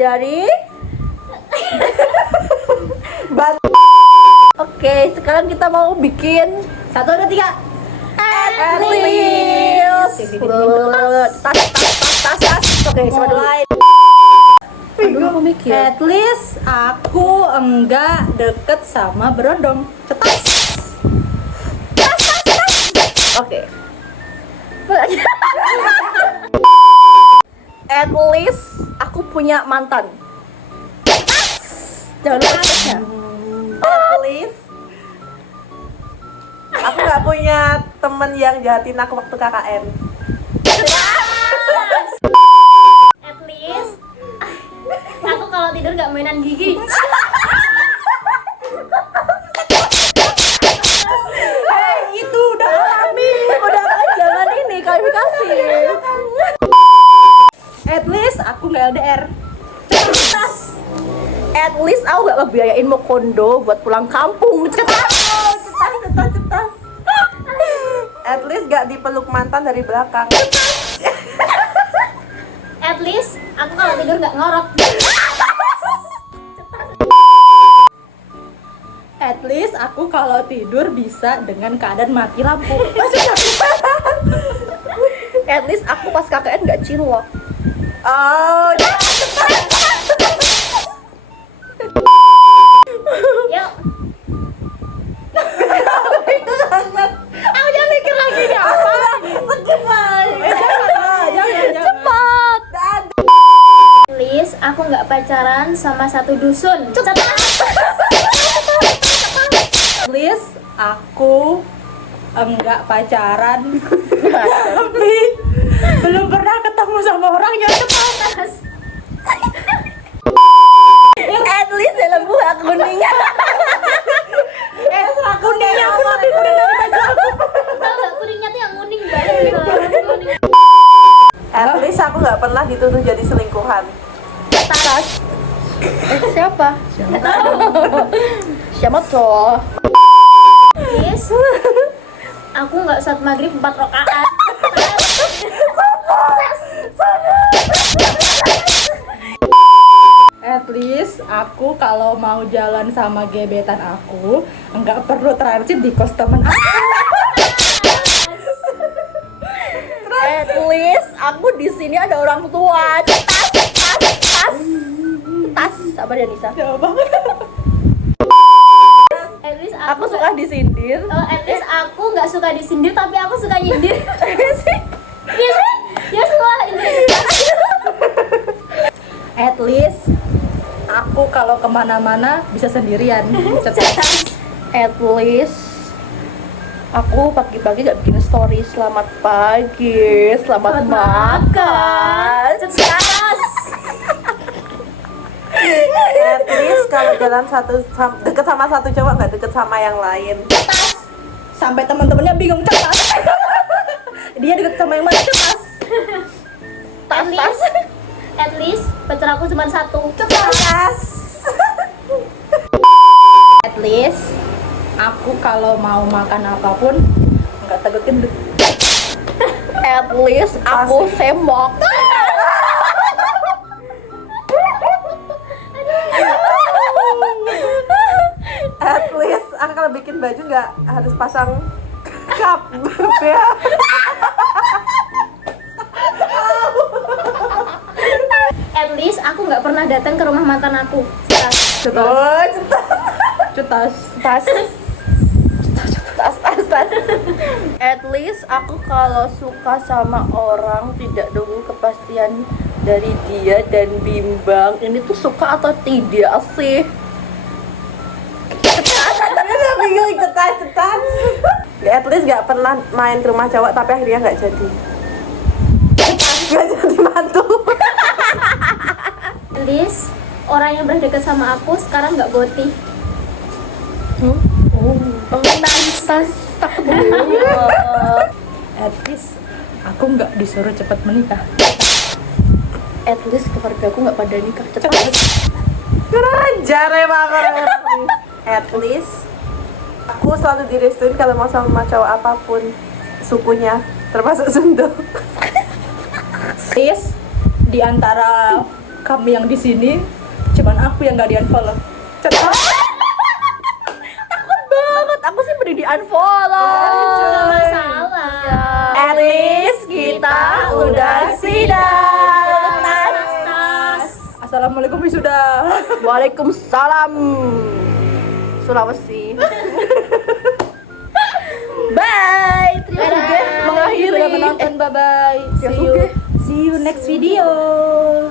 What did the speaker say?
dari Oke, sekarang kita mau bikin 1, 2, 3. at least. Tas. Oke, mulai. Aduh, aku mikir. At least aku enggak deket sama berondong. Cetas. Oke. At least aku punya mantan. Jangan lupa ya. At least aku nggak punya temen yang jahatin aku waktu KKN. At least aku kalau tidur nggak mainan gigi. Itu udah alami. Udah jangan ini klarifikasi. At least aku nggak LDR. At least aku gak ngebiayain mau kondo buat pulang kampung. Cetas. At least gak dipeluk mantan dari belakang. At least aku kalau tidur nggak ngorok. At least aku kalau tidur bisa dengan keadaan mati lampu. At least aku pas KKN gak cinlok. Oh, Yuk, Aku jangan mikir lagi ini apa. Jangan. Cepat. at least aku nggak pacaran sama satu dusun. At least aku enggak pacaran tapi belum pernah ketemu sama orang yang cepat. At least dalam buah kuningnya. Kuningnya aku lebih kuning dari baju aku. Tahu nggak kuningnya tuh yang kuning banget. Kuning. at least aku nggak pernah dituduh jadi selingkuhan. Tas. Siapa? Siapa tuh? At least aku nggak sholat maghrib 4 rakaat. At least aku kalau mau jalan sama gebetan aku enggak perlu transit di kos temen aku. At least aku di sini ada orang tua. Tas. Sabar ya Nisa. At least Aku suka disindir. at least aku nggak suka disindir tapi aku suka nyindir. Iya sih? Ya semua intensitas. At least aku kalau kemana-mana bisa sendirian. Cetas. At least aku pagi-pagi gak bikin story selamat pagi, selamat makan. At least kalau jalan deket sama satu cowok nggak deket sama yang lain. Sampai teman-temannya bingung. Cetas. Dia deket sama yang mana? Cetas. Tas. At least pacar aku cuma satu. At least aku kalau mau makan apapun nggak takut gendut. At least aku semok. At least aku kalau bikin baju nggak harus pasang cup ya. At least aku nggak pernah datang ke rumah mantan aku. Oh, Cetas. Tas. At least aku kalau suka sama orang tidak nunggu kepastian dari dia dan bimbang ini tuh suka atau tidak sih. bingung cetas. At least nggak pernah main ke rumah cowok tapi akhirnya nggak jadi. Nggak jadi mantu. At least orang yang pernah dekat sama aku sekarang nggak goti. Tas. At least aku nggak disuruh cepat menikah. At least keluarga aku nggak pada nikah cepat. Kurang ajar emang orang-orang ini. At least aku selalu direstuin kalau mau sama cowok apapun sukunya, termasuk Sunda. Please di antara kami yang di sini, cuman aku yang nggak di-unfollow. Takut banget, aku sih beri di unfollow. Nggak masalah. At least kita udah sidang. Tas. Assalamualaikum wisuda. Waalaikumsalam. Sulawesi. Bye. Terima kasih mengakhiri. Sudah menonton, bye bye. Ya, See you next video.